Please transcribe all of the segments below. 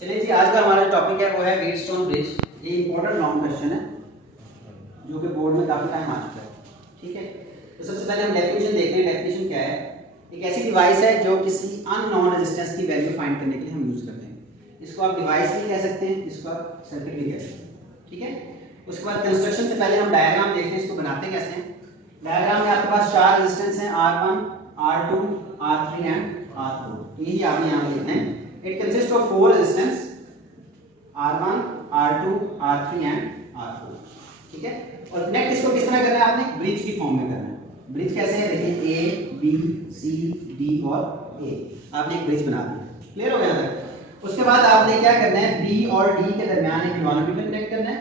चलिए जी, आज का हमारा जो टॉपिक है वो है व्हीटस्टोन ब्रिज। ये इंपॉर्टेंट लॉन्ग क्वेश्चन है जो कि बोर्ड में काफी टाइम आ चुका है। ठीक है, तो सबसे पहले हम डेफिनेशन देखते हैं। डेफिनेशन क्या है? एक ऐसी डिवाइस है जो किसी अननोन रेजिस्टेंस की वैल्यू फाइंड करने के लिए हम यूज करते हैं। इसको आप डिवाइस भी कह सकते हैं, इसको आप सर्किट भी कह सकते हैं। ठीक है, उसके बाद कंस्ट्रक्शन से पहले हम डायग्राम देखते हैं, इसको बनाते कैसे हैं। डायग्राम में आपके पास चार रेजिस्टेंस हैं, R1, R2, R3 and R4। तो यही आपने यहाँ पे लिखना है। It consist of four resistance R1, R2, R3 and R4। ठीक है, और कनेक्ट इसको किस तरह करना है? आपने ब्रिज की फॉर्म में करना है। ब्रिज कैसे है? देखिए A, B, C, D और A। आपने एक ब्रिज बना दिया। क्लियर हो गया तक? उसके बाद आपने क्या करना है? B और D के दरमियान एक गैल्वेनोमीटर कनेक्ट करना है,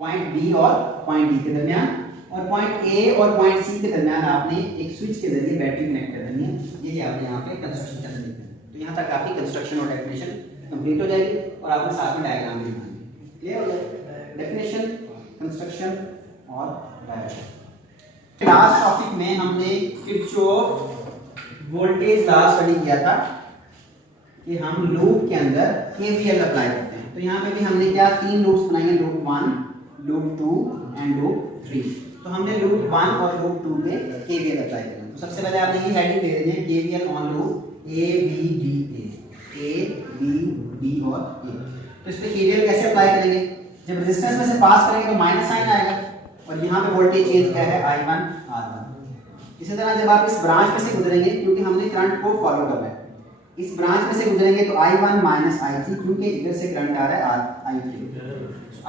पॉइंट B और पॉइंट D के दरमियान, और पॉइंट A और पॉइंट C के दरमियान आपने एक स्विच के जरिए बैटरी कनेक्ट कर देनी है। ये आपने यहाँ पे कंस्ट्रक्शन कर देनी है। तो यहाँ तक आपकी कंस्ट्रक्शन और डेफिनेशन कंप्लीट हो जाएगी और आपने साथ में डायग्राम भी बनानी। क्लियर हो गया? डेफिनेशन, कंस्ट्रक्शन और डायग्राम। लास्ट टॉपिक में हमने किरचॉफ वोल्टेज लॉ स्टडी किया था कि हम लूप के अंदर केवीएल अप्लाई करते हैं। तो यहाँ पे भी हमने क्या तीन लूप्स बनाए हैं, लूप 1, लूप 2 एंड लूप 3। तो हमने लूप 1 और लूप 2 पे केवीएल अप्लाई करना है। तो सबसे पहले आपने ये हेडिंग दे देनी है, KVL on loop A B D A B D और ए। तो इस पे केवीएल कैसे अप्लाई करेंगे? जब रेजिस्टेंस में से पास करेंगे तो माइनस साइन आएगा और यहाँ पे वोल्टेज चेंज क्या है? I1 R1। इसी तरह जब आप इस ब्रांच में से गुजरेंगे, क्योंकि हमने करंट को फॉलो करना है, इस ब्रांच में से गुजरेंगे तो I1 माइनस I3, क्योंकि इधर से करंट आ रहा है I3।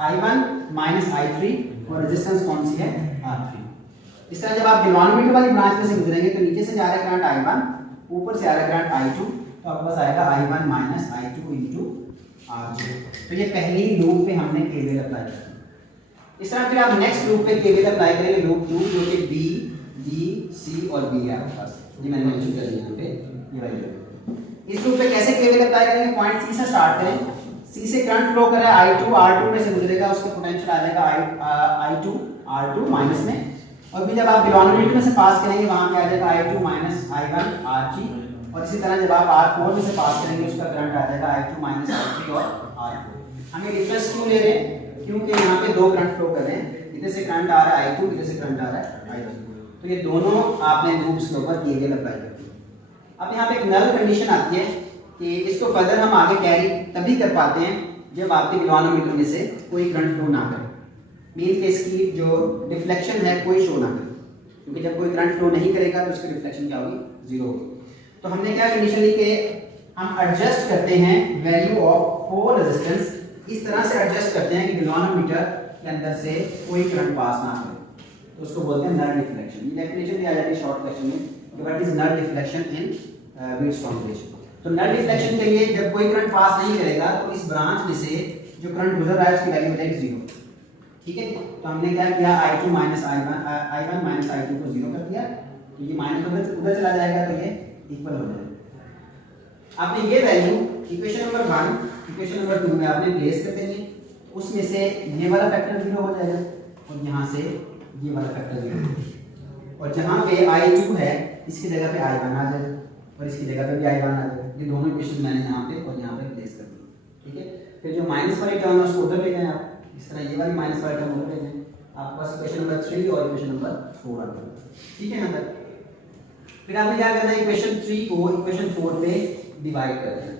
I1 माइनस I3 और रेजिस्टेंस कौन सी है? R3। इस तरह जब आप गैल्वेनोमीटर वाली ब्रांच में से गुजरेंगे तो नीचे से जा रहा है करंट I1, ऊपर से आ रहा है करंट I2, तो आपके पास आएगा I1 minus I2 into R2। तो ये पहली लूप पे हमने केवीएल अप्लाई किया। इस तरह फिर आप नेक्स्ट लूप पे केवीएल अप्लाई करेंगे, लूप 2, जो कि B, D, C और B है आपके पास। ये मैंने मेंशन कर दिया यहाँ पे, ये वाली लूप। इस लूप पे कैसे केवीएल अप्लाई करेंगे? पॉइंट C से स्टार्ट करें। C से करंट फ्लो कर रहा है I2, R2 में से गुजरेगा, उसका पोटेंशियल आ जाएगा I2 R2 माइनस में। और फिर जब आप गैल्वेनोमीटर में से पास करेंगे वहां पे आ जाएगा I2 माइनस I1 R3। और इसी तरह जब आप R4 में से पास करेंगे उसका करंट आ जाएगा I2 माइनस I3 और R4। हम ये डिफरेंस क्यों ले रहे हैं? क्योंकि यहाँ पे दो करंट फ्लो कर रहे हैं, इधर से करंट आ रहा है I2, इधर से करंट आ रहा है I3। तो ये दोनों आपने लूप्स के ऊपर केवीएल अप्लाई कर दिया। अब यहाँ पे एक नल कंडीशन आती है कि इसको फर्दर हम आगे कैरी तभी कर पाते हैं जब आपके गैल्वेनोमीटर में से कोई करंट फ्लो ना करे, मीन के इसकी जो डिफ्लेक्शन है कोई शो ना करे, क्योंकि जब कोई करंट फ्लो नहीं करेगा तो उसकी डिफ्लेक्शन क्या होगी? जीरो होगी। तो हमने क्या कंडीशन ली कि हम एडजस्ट करते हैं वैल्यू ऑफ फोर रेजिस्टेंस, इस तरह से एडजस्ट करते हैं कि गैल्वेनोमीटर के अंदर से कोई करंट पास ना करे, तो उसको बोलते हैं नल डिफ्लेक्शन। ये डेफिनेशन भी आ जाती है शॉर्ट क्वेश्चन में कि what is null deflection in Wheatstone bridge. तो नल डिफ्लेक्शन के लिए जब कोई करंट पास नहीं करेगा तो इस ब्रांच में से जो करंट गुजर रहा है उसकी वैल्यू हो जाएगी 0। ठीक है, तो हमने क्या किया? I2 minus I1 minus I2 को 0 कर दिया, तो ये माइनस उधर चला जाएगा तो ये इक्वल हो जाएगा। आपने ये value equation number 1, equation number 2 में आपने प्लेस कर देनी, उसमें से ये वाला फैक्टर 0 हो जाएगा और यहाँ से ये वाला फैक्टर 0, और जहाँ पे I2 है इसकी जगह पे I1 आ जाएगा और इसकी जगह पे भी I1 आ जाएगा। ये दोनों इक्वेशन मैंने यहाँ पे और यहाँ पे प्लेस कर दी। ठीक है, फिर जो माइनस वाली टर्म है उसको उधर ले जाएं आप, इस तरह ये वाली माइनस वाली टर्म उधर ले जाएं, आपके पास इक्वेशन नंबर 3 और इक्वेशन नंबर 4 आ जाएगा। ठीक है, यहाँ तक। फिर आपने क्या करना है? इक्वेशन 3 को इक्वेशन 4 पे डिवाइड कर देना।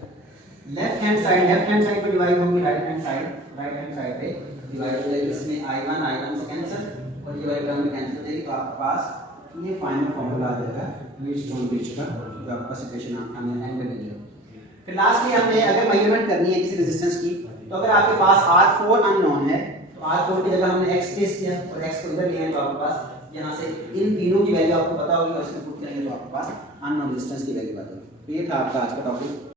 लेफ्ट हैंड साइड पे डिवाइड होगी, राइट हैंड साइड पे डिवाइड हो जाएगी। इसमें I1 से कैंसिल और ये वाली टर्म भी कैंसिल हो जाएगी, तो आपके पास ये फाइनल फॉर्मूला आ जाएगा व्हीटस्टोन ब्रिज का, जो आपके पास इक्वेशन हमने एंड कर दिया। फिर लास्ट में हमने अगर मेजरमेंट करनी है किसी रेजिस्टेंस की, तो अगर आपके पास R4 अननोन है तो R4 की जगह हमने X प्लेस किया और X को इधर लिया, तो आपके पास यहाँ से इन तीनों की वैल्यू आपको पता होगी और इसमें पुट करेंगे तो आपके पास अननोन रेजिस्टेंस की वैल्यू आ जाएगी। तो ये था आपका आज का टॉपिक।